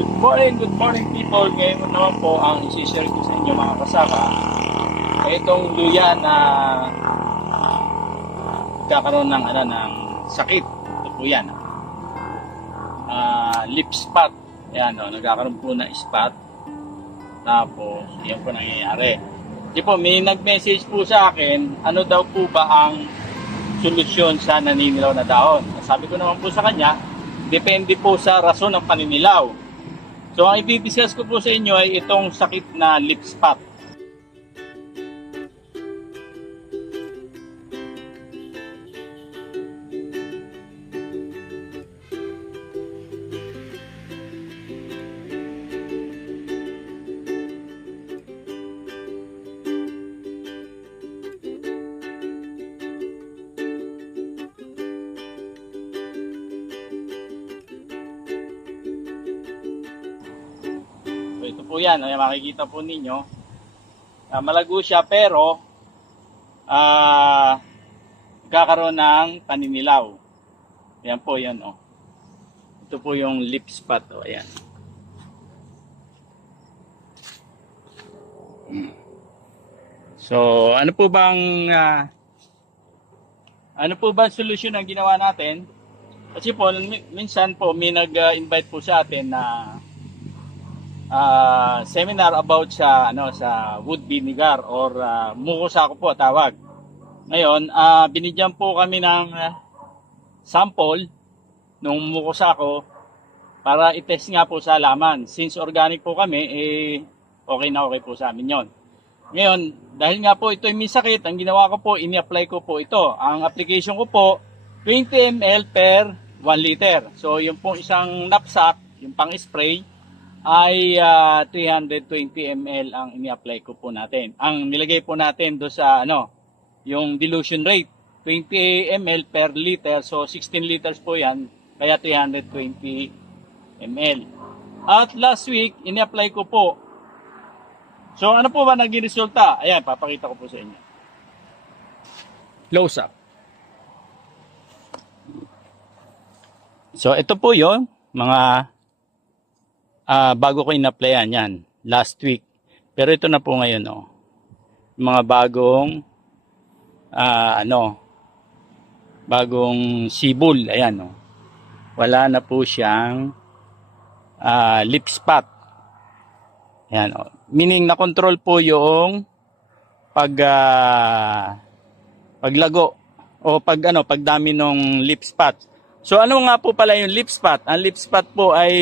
Good morning, good morning people. Ngayon naman po ang isi-share ko sa inyo mga kasama. Itong luya na nagkakaroon ng ano ng sakit. Ito po yan. Ah, lip spot. Ayan o, nagkakaroon po ng spot. Tapos, yan po nangyayari. Di po, may nag-message po sa akin, ano daw po ba ang solusyon sa naninilaw na dahon. Sabi ko naman po sa kanya, depende po sa rason ng paninilaw. So ang i-discuss ko po sa inyo ay itong sakit na lip spot. Ito po yan, ay makikita po ninyo. Ah, malago siya pero ah nagkakaroon ng paninilaw. Yan po yan oh. Ito po yung lip spot oh, ayan. So, ano po bang ah, ano po ba solusyon ang ginawa natin? Kasi po, min- minsan po, may nag-invite po sa atin na ah, seminar about sa ano sa wood vinegar or uh, mukusako po tawag. Ngayon, ah, binigyan po kami ng ah, sample nung mukusako para i-test nga po sa halaman. Since organic po kami, eh, okay na okay po sa amin yon. Ngayon, dahil nga po ito ay may sakit, ang ginawa ko po, ini-apply ko po ito. Ang application ko po, 20 ml per 1 liter. So, yung pong isang knapsack, yung pang-spray, ay ah, 320 ml ang ini-apply ko po natin. Ang nilagay po natin do sa ano, yung dilution rate, 20 ml per liter. So 16 liters po 'yan, kaya 320 ml. At last week, ini-apply ko po. So ano po ba naging resulta? Ayan, papakita ko po sa inyo. Close up. So ito po 'yon, mga ah bago ko in-applyan yan last week. Pero ito na po ngayon oh. Mga bagong ah ano bagong sibol ayan oh. Wala na po siyang ah lip spot. Ayan oh. Meaning na control po yung pag ah, paglago o pag ano pagdami ng lip spot. So ano nga po pala yung lip spot? Ang lip spot po ay